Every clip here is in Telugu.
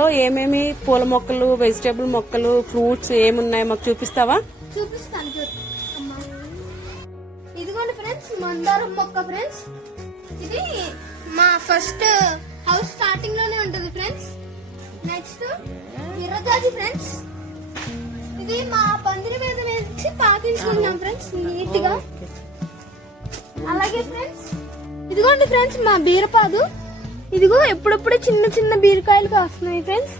ఇంట్లో ఏమేమి పూల మొక్కలు వెజిటేబుల్ మొక్కలు ఫ్రూట్స్ ఏమున్నాయి మాకు చూపిస్తావా? చూపిస్తాను. ఇదిగోండి ఫ్రెండ్స్ మందారం మొక్క ఫ్రెండ్స్ ఇది మా ఫస్ట్ హౌస్ స్టార్టింగ్లోనే ఉంటుంది ఫ్రెండ్స్ నెక్స్ట్ విరజాజి ఫ్రెండ్స్ ఇది మా పందిరి మీద వేసి పాతించుకున్నాం ఫ్రెండ్స్ నీట్గా. అలాగే ఫ్రెండ్స్ ఇదిగోండి ఫ్రెండ్స్ మా బీరపాదు. ఇదిగో ఎప్పుడప్పుడు చిన్న చిన్న బీరకాయలు కాస్తున్నాయి ఫ్రెండ్స్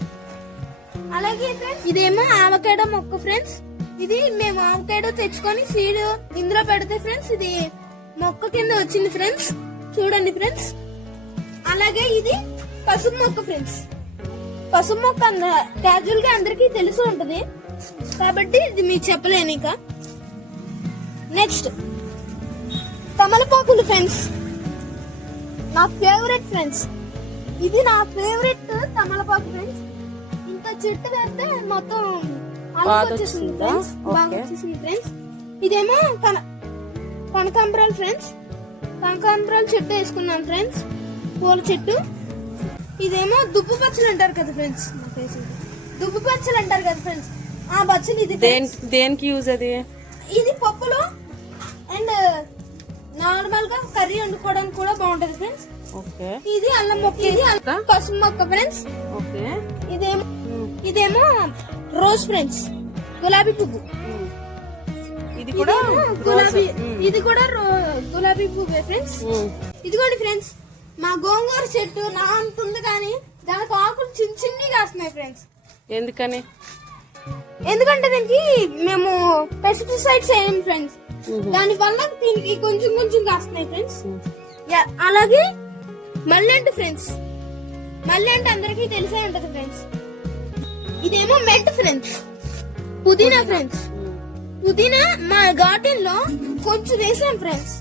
అలాగే ఫ్రెండ్స్ ఇదేమో ఆవకాడో మొక్క ఫ్రెండ్స్ ఇది మేము ఆవకాడో తెచ్చుకొని సీడ్ ఇందులో పెడితే ఫ్రెండ్స్ ఇది మొక్క కింద వచ్చింది ఫ్రెండ్స్ చూడండి ఫ్రెండ్స్ అలాగే ఇది పసుపు మొక్క ఫ్రెండ్స్ పసుపు మొక్క క్యాజువల్గా అందరికీ తెలిసి ఉంటది. కాబట్టి ఇది మీకు చెప్పలేను ఇక. నెక్స్ట్ తమలపాకులు ఫ్రెండ్స్ నా ఫేవరెట్ ఫ్రెండ్స్ ఇది నా ఫేవరెట్ తమలపాకు ఫ్రెండ్స్ ఇంత చెట్టు వేస్తే మొత్తం వచ్చేసింది? ఫ్రెండ్స్ బాగా. వచ్చేసింది ఫ్రెండ్స్ ఇదేమో కన కనకాంబరాలు ఫ్రెండ్స్ కనకాంబరాలు చెట్టు వేసుకున్నాం ఫ్రెండ్స్ పూల చెట్టు. ఇదేమో దుబ్బు పచ్చలు అంటారు కదా ఫ్రెండ్స్. దుబ్బు పచ్చలు అంటారు కదా ఫ్రెండ్స్ ఆ పచ్చలు ఇది. దేనికి యూజ్ అది? ఇది పప్పులు. అండ్ నార్మల్గా కర్రీ వండుకోవడానికి కూడా బాగుంటది ఫ్రెండ్స్ ఓకే. ఇది అల్లం మొక్క ఇది పసుపు మొక్క ఫ్రెండ్స్ ఓకే. ఇదేమో ఇదేమో రోజ్ ఫ్రెండ్స్ గులాబీ పువ్వు. ఇది కూడా గులాబీ ఇది కూడా గులాబీ పువ్వే ఫ్రెండ్స్ ఉమ్. ఇదిగోండి ఫ్రెండ్స్ మా గోంగూర చెట్టు నా అంత ఉంది కానీ దానికి ఆకులు చిన్న చిన్నవి కాస్తున్నాయి ఫ్రెండ్స్ ఎందుకని? ఎందుకంటే దీనికి మేము పెస్టిసైడ్స్ వేయం ఫ్రెండ్స్ దాని వల్ల దీనికి కొంచెం కొంచెం కాస్తున్నాయి ఫ్రెండ్స్ యా, అలాగే మల్లె అంటే ఫ్రెండ్స్ మల్లె అంటే అందరికీ తెలిసే ఉంటది ఫ్రెండ్స్ ఇదేమో మెంట్ ఫ్రెండ్స్ పుదీనా ఫ్రెండ్స్ పుదీనా మా గార్డెన్లో కొంచెం వేసాం ఫ్రెండ్స్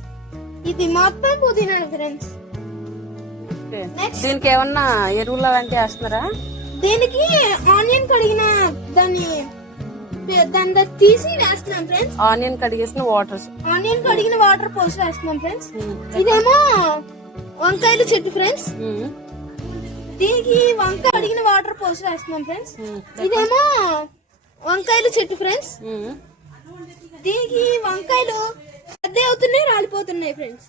ఇది మొత్తం పుదీనా ఫ్రెండ్స్. దీనికి ఏమన్నా ఎరువులు అలాంటివి వేస్తున్నారా? దీనికి ఆనియన్ కడిగిన దాన్ని దాన్ని దా- తీసి వేస్తున్నాం ఫ్రెండ్స్ ఆనియన్ కడిగేసిన వాటర్స్ ఆనియన్ కడిగిన వాటర్ పోసి వేస్తున్నాం ఫ్రెండ్స్ ఇదేమో వంకాయల చెట్టు ఫ్రెండ్స్ దీనికి వంకాయ కడిగిన వాటర్ పోసి వేస్తున్నాం ఫ్రెండ్స్ ఇదేమో వంకాయల చెట్టు ఫ్రెండ్స్ దీనికి వంకాయలు పెద్ద అవుతున్నాయి రాలిపోతున్నాయి ఫ్రెండ్స్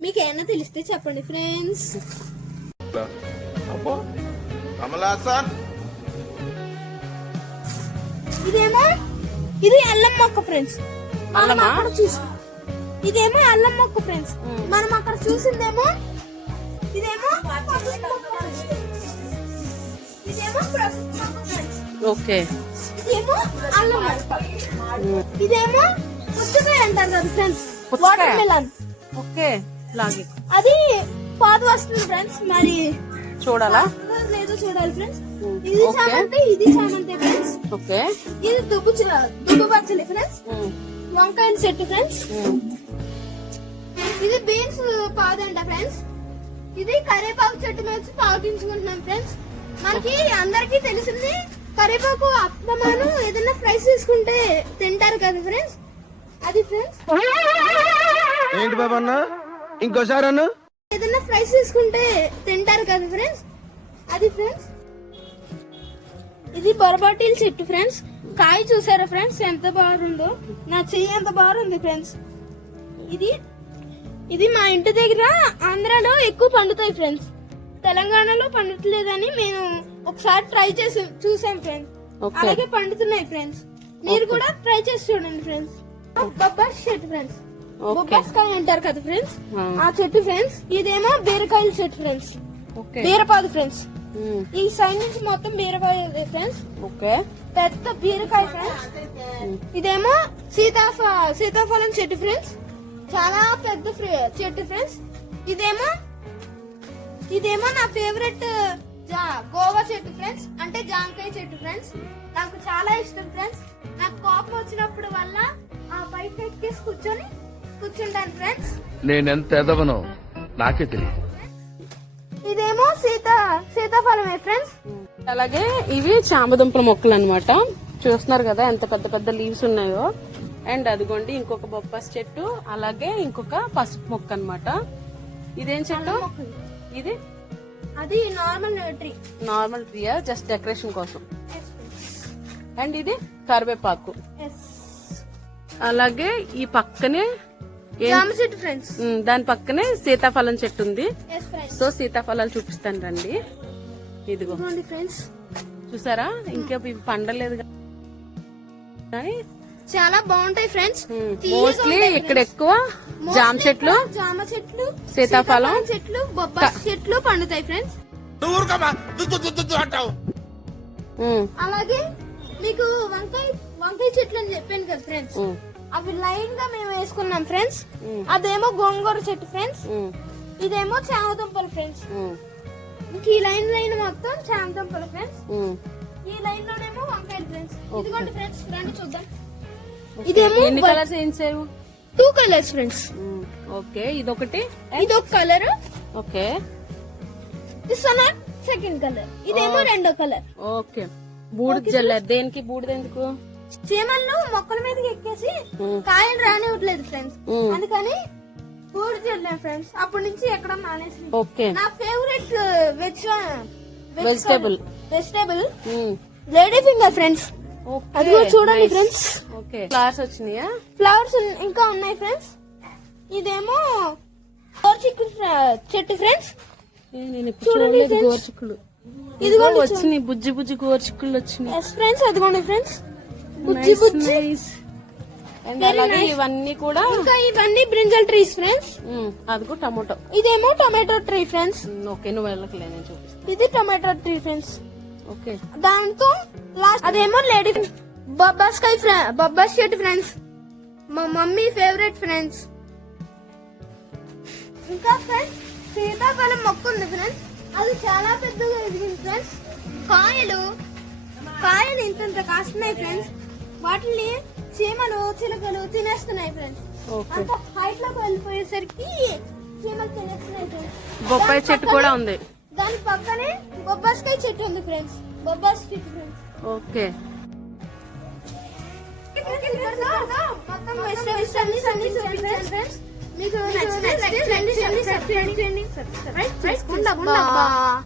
మీకు ఏమైనా తెలిస్తే చెప్పండి ఫ్రెండ్స్ ఇదేమో ఇది అల్లం మొక్క ఫ్రెండ్స్ అల్లమా? చూసి ఇదేమో అల్లం మొక్క ఫ్రెండ్స్ మనం అక్కడ చూసిందేమో ఓకే. ఇదేమో అల్లం ఇదేమో పుచ్చకాయ అంటారు కదా ఫ్రెండ్స్? వాటర్ మెలన్ ఓకే లాగే. అది పాదు వస్తుంది ఫ్రెండ్స్ మరి చూడాలా? లేదో చూడాలి ఫ్రెండ్స్. ఇది. చామంతి ఇది చామంతి ఫ్రెండ్స్ ఓకే. ఇది దుబ్బు దుబ్బు పచ్చలి ఫ్రెండ్స్ వంకాయల చెట్టు ఫ్రెండ్స్ ఇది బీన్స్ పాదంట ఫ్రెండ్స్ ఇది కరివేపాకు చెట్టు మీద పాటించుకుంటున్నాం ఫ్రెండ్స్ మనకి అందరికీ తెలిసింది కరివేపాకు అత్తమాను ఏదైనా ఫ్రై చేసుకుంటే తింటారు కదా ఫ్రెండ్స్ అది ఫ్రెండ్స్ ఏంటి బాబా అన్న? ఇంకోసారి అన్న? ఏదైనా ఫ్రై చేసుకుంటే తింటారు కదా ఫ్రెండ్స్ అది ఫ్రెండ్స్ ఇది బొరబాటిల్ చెట్టు ఫ్రెండ్స్ కాయ చూసారా ఫ్రెండ్స్ ఎంత బాగుందో. నా చెయ్యి ఎంత బాగుంది ఫ్రెండ్స్ ఇది ఇది మా ఇంటి దగ్గర ఆంధ్రాలో ఎక్కువ పండుతాయి ఫ్రెండ్స్ తెలంగాణలో పండట్లేదని మేము ఒకసారి ట్రై చేసి చూసాం ఫ్రెండ్స్. అలాగే పండుతున్నాయి ఫ్రెండ్స్ మీరు కూడా ట్రై చేసి చూడండి ఫ్రెండ్స్ బొబ్బాస్ చెట్టు ఫ్రెండ్స్. బొబ్బాస్కాయ అంటారు కదా ఫ్రెండ్స్. ఆ. చెట్టు ఫ్రెండ్స్ ఇదేమో బీరకాయల చెట్టు ఫ్రెండ్స్ బీరపాదు ఫ్రెండ్స్ ఈ సైడ్ నుంచి మొత్తం బీరకాయ ఫ్రెండ్స్ ఓకే పెద్ద బీరకాయ ఫ్రెండ్స్ ఇదేమో సీతాఫ సీతాఫలం చెట్టు ఫ్రెండ్స్ చాలా పెద్ద ఫ్రె- చెట్టు ఫ్రెండ్స్ ఇదేమో ఇదేమో నా ఫేవరెట్ గోవా చెట్టు ఫ్రెండ్స్ అంటే జాంకాయ చెట్టు ఫ్రెండ్స్ నాకు చాలా ఇష్టం ఫ్రెండ్స్ నాకు కోపం వచ్చినప్పుడు వల్ల ఆ బైక్ ఎక్కేసి కూర్చొని కూర్చుంటాను ఫ్రెండ్స్ నేనెంత ఎదవనో నాకే తెలియదు ఇదేమో సీత సీతాఫలమే ఫ్రెండ్స్ అలాగే ఇవి చామదుంపల మొక్కలు అన్నమాట చూస్తున్నారు కదా ఎంత పెద్ద పెద్ద లీవ్స్ ఉన్నాయో. అండ్ అదిగోండి ఇంకొక బొప్పాస్ చెట్టు అలాగే ఇంకొక పసుపు మొక్క అన్నమాట. ఇదేం చెట్టు? ఇది? అది నార్మల్ ట్రీ నార్మల్ ట్రీయా? జస్ట్ డెకరేషన్ కోసం. అండ్ ఇది కరివేపాకు. అలాగే ఈ పక్కనే చెట్టు ఫ్రెండ్స్ దాని పక్కనే సీతాఫలం చెట్టు ఉంది. సో సీతాఫలాలు చూపిస్తాను రండి. ఇదిగో. ఇదిగోండి ఫ్రెండ్స్ చూసారా? ఇంకా ఇవి పండలేదు కానీ చాలా బాగుంటాయి ఫ్రెండ్స్. మోస్ట్లీ ఇక్కడ ఎక్కువ జామ చెట్లు జామ చెట్లు సీతాఫలం, చెట్లు బొబ్బాయి చెట్లు పండుతాయి ఫ్రెండ్స్. ఉమ్, అలాగే మీకు వంకాయ వంకాయ చెట్లు అని చెప్పాను కదా ఫ్రెండ్స్. ఉమ్, అవి లైన్గా మేము వేసుకున్నాం ఫ్రెండ్స్. అదేమో గోంగూర చెట్టు ఫ్రెండ్స్. ఇదేమో చామదుంపలు ఫ్రెండ్స్. ఇంక ఈ లైన్ లైన్ మొత్తం చామదుంపలు ఫ్రెండ్స్. ఈ లైన్ లోనేమో వంకాయలు ఫ్రెండ్స్. ఇదిగోండి ఫ్రెండ్స్ రండి చూద్దాం. ఇదేమో ఎన్ని కలర్స్ వేయించారు టూ కలర్స్ ఫ్రెండ్స్ ఓకే ఇదొకటి. ఇది ఒక colour okay this one second colour ఇదేమో రెండో కలర్ ఓకే బూడిద జల్లారు దేనికి బూడిద ఎందుకు? చీమలు మొక్కల మీదకి ఎక్కేసి మ్మ్. కాయలు రానివ్వట్లేదు ఫ్రెండ్స్ మ్మ్. అందుకని పూడి చల్లాం ఫ్రెండ్స్ అప్పటి నుంచి ఎక్కడ మానేసి ఓకే నా favourite veg. Vegetable um, lady finger friends. అదిగో చూడండి. Friends okay. ఫ్లవర్స్ వచ్చినాయా? ఫ్లవర్స్ ఇంకా ఉన్నాయి ఫ్రెండ్స్. ఇదేమో గోర్చిక్కుడు ఫ్ర- చెట్టు ఫ్రెండ్స్. నేను ఇప్పుడు చూడలేదు గోర్చిక్కులు ఇదిగో వచ్చినాయి బుజ్జి బుజ్జి గోర్చిక్కులు వచ్చినాయి. ఎస్ ఫ్రెండ్స్ అదిగోండి ఫ్రెండ్స్ బుజ్జి బుజ్జి. అలాగే. ఇవన్నీ కూడా ఇంకా ఇవన్నీ బ్రింజల్ ట్రీస్ ఫ్రెండ్స్ ఉమ్, అదిగో టమాటో. ఇదేమో టొమాటో ట్రీ ఫ్రెండ్స్ ఓకే నువ్వు వెళ్ళకలే నేను చూపిస్తాను ఇది టొమాటో ట్రీ ఫ్రెండ్స్ ఓకే. దాంతో లాస్ట్ అదేమో లేడీ బొబ్బాస్కాయ్ బొబ్బాస్ చెట్టు ఫ్రెండ్స్ మా మమ్మీ ఫేవరెట్ ఫ్రెండ్స్ ఇంకా ఫ్రెండ్స్ సీతాఫలం మొక్క ఉంది ఫ్రెండ్స్ అది చాలా పెద్దగా ఎదిగింది ఫ్రెండ్స్ కాయలు. కాయలు ఇంతంత కాస్తున్నాయి ఫ్రెండ్స్ వాటిని చీమలు చిలుకలు తినేస్తున్నాయి ఫ్రెండ్స్ ఓకే. అంత హైట్లోకి వెళ్ళిపోయేసరికి చీమలు తినేస్తున్నాయి ఫ్రెండ్స్ బొప్పాయి చెట్టు కూడా ఉంది. దాని పక్కనే బొబ్బాస్కాయ చెట్టు ఉంది ఫ్రెండ్స్ బొబ్బాస్ చెట్టు ఫ్రెండ్స్ ఓకే. మొత్తం చూపించాను ఫ్రెండ్స్ మీకు నచ్చితే లైక్ చేయండి సబ్స్క్రైబ్ చేయండి సబ్స్క్రైబ్ చేసుకోండి